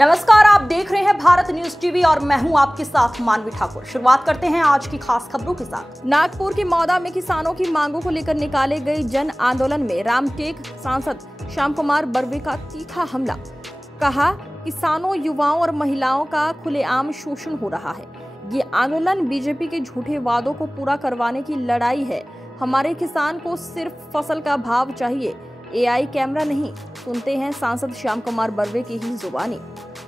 नमस्कार, आप देख रहे हैं भारत न्यूज टीवी और मैं हूं आपके साथ मानवी ठाकुर। शुरुआत करते हैं आज की खास खबरों के साथ। नागपुर के मौदा में किसानों की मांगों को लेकर निकाले गए जन आंदोलन में रामटेक सांसद श्याम कुमार बर्वे का तीखा हमला। कहा, किसानों, युवाओं और महिलाओं का खुलेआम शोषण हो रहा है। ये आंदोलन बीजेपी के झूठे वादों को पूरा करवाने की लड़ाई है। हमारे किसान को सिर्फ फसल का भाव चाहिए, एआई कैमरा नहीं। सुनते हैं सांसद श्याम कुमार बर्वे की ही जुबानी।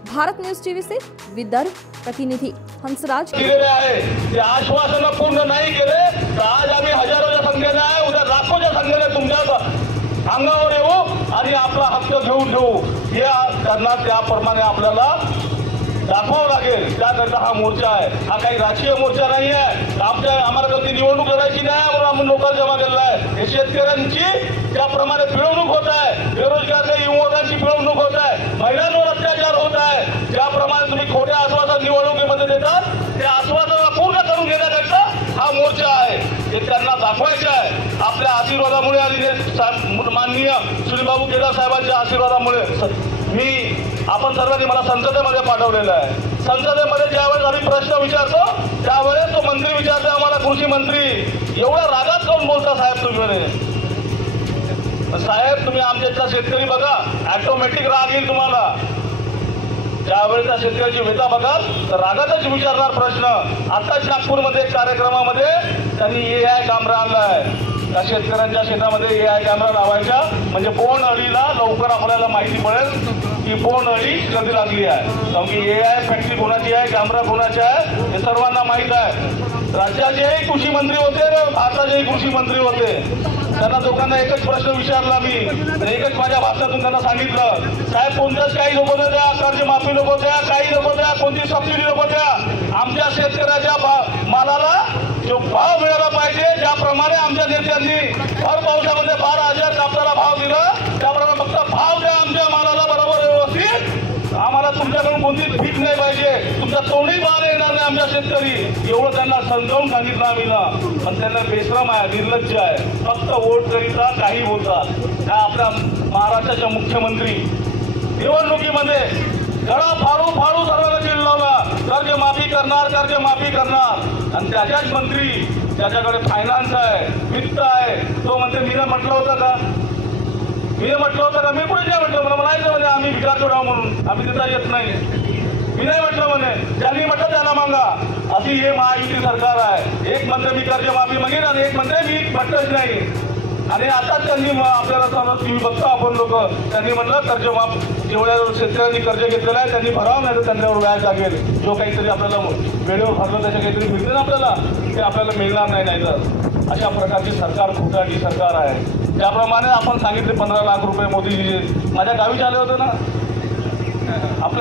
भारत न्यूज टीवी से विदर्भ प्रतिनिधी हंसराज। आश्वासन पूर्ण नाही केले तर आज आम्ही हजारोच्या संख्येने आहे, उद्या लाखोच्या संख्येने तुमच्या अंगावर येऊ आणि आपला हक्क घेऊन ठेवू। हे करणार त्याप्रमाणे आपल्याला दाखवावं लागेल। त्याकरता हा मोर्चा आहे, हा काही राजकीय मोर्चा नाही आहे। आम्हाला कधी निवडणूक लढायची नाही म्हणून आम्ही लोकांना जमा केलेला आहे। हे शेतकऱ्यांची त्याप्रमाणे पिळवणूक होत आहे, बेरोजगार युवकांची पिळवणूक होत आहे, महिलांवर अत्याचार होत आहे। ज्याप्रमाणे तुम्ही खोट्या आश्वासन निवडणुकीमध्ये देतात, त्या आश्वासनाला पूर्ण करून घेण्याकरता हा मोर्चा आहे। हे त्यांना दाखवायचं आहे। आपल्या आशीर्वादामुळे आणि माननीय श्रीबाबू केदार साहेबांच्या आशीर्वादामुळे आपण सर्वांनी मला संसदेमध्ये पाठवलेलं आहे। संसदेमध्ये ज्यावेळेस आम्ही प्रश्न विचारतो त्यावेळेस तो मंत्री विचारतो आम्हाला, कृषी मंत्री एवढ्या रागात कोण बोलता साहेब तुम्ही? साहेब तुम्ही आमच्या शेतकरी बघा, ऑटोमॅटिक राग येईल तुम्हाला। ज्यावेळेस त्या शेतकऱ्याची व्यथा बघाल तर रागातच विचारणार प्रश्न। आताच नागपूरमध्ये एक कार्यक्रमामध्ये त्यांनी एआय कॅमेरा आणलाय। त्या शेतकऱ्यांच्या शेतामध्ये एआय कॅमेरा लावायचा म्हणजे बोंडअळीला लवकर आपल्याला माहिती पडेल की बोंडअळी कधी लागली आहे। कारण की एआय फॅक्टरी कोणाची आहे, कॅमेरा कोणाची आहे हे सर्वांना माहित आहे। राज्याचेही कृषी मंत्री होते, भारताचेही कृषी मंत्री होते। त्यांना दोघांना एकच प्रश्न विचारला मी, एकच माझ्या भाषणातून त्यांना सांगितलं, साहेब कोणत्याच काही नको द्या, कर्जमाफी नको द्या, काही नको द्या, कोणती सबसिडी नको द्या। आमच्या शेतकऱ्याच्या मालाला जो भाव मिळाला पाहिजे, ज्याप्रमाणे आमच्या नेत्यांनी भर पावसामध्ये 12,000 कापसाला भाव दिला, त्याप्रमाणे फक्त भाव द्या आमच्या मालाला बरोबर व्यवस्थित। आम्हाला तुमच्याकडून कोणतीच भीक नाही पाहिजे, तुमच्या तोंडी बाहेर येणार नाही आमच्या शेतकरी। एवढं त्यांना समजावून सांगितलं आम्ही ना, पण त्यांना बेशरम आहे, निर्लज्ज आहे, फक्त वोट करीता काही बोलतात। आपल्या महाराष्ट्राच्या मुख्यमंत्री निवडणुकीमध्ये गळा फाडू फाडू सर्वांना चिडलावला, कर्जमाफी करणार, कर्जमाफी करणार। आणि त्याच्याच मंत्री त्याच्याकडे फायनान्स आहे, वित्त आहे, तो म्हणते मी नाही म्हटलं होतं का, मी म्हटलं होतं का, मी पुढे काय म्हटलं, मला म्हणायचं म्हणजे आम्ही विकास राहू म्हणून आम्ही देता येत नाही, मी नाही म्हटलं म्हणे। ज्यांनी म्हटलं त्यांना मागा, अशी हे महायुती सरकार आहे। एक म्हणते मी कर्जमाफी मागेन आणि एक म्हणते मी म्हटलंच नाही। आणि आता त्यांनी आपल्याला टीव्ही बघतो आपण लोक, त्यांनी म्हणलं कर्जमाफ जेवढ्या शेतकऱ्यांनी कर्ज घेतलेलं आहे त्यांनी भरावं, नाही तर त्यांच्यावर व्याज लागेल। जो काहीतरी आपल्याला वेळेवर भरलं त्याच्या काहीतरी मिळते ना आपल्याला, ते आपल्याला मिळणार नाही। नाहीतर अशा प्रकारची सरकार खोटारडी सरकार आहे। त्याप्रमाणे आपण सांगितले 15 लाख रुपये मोदीजी माझ्या गावी आले होते ना।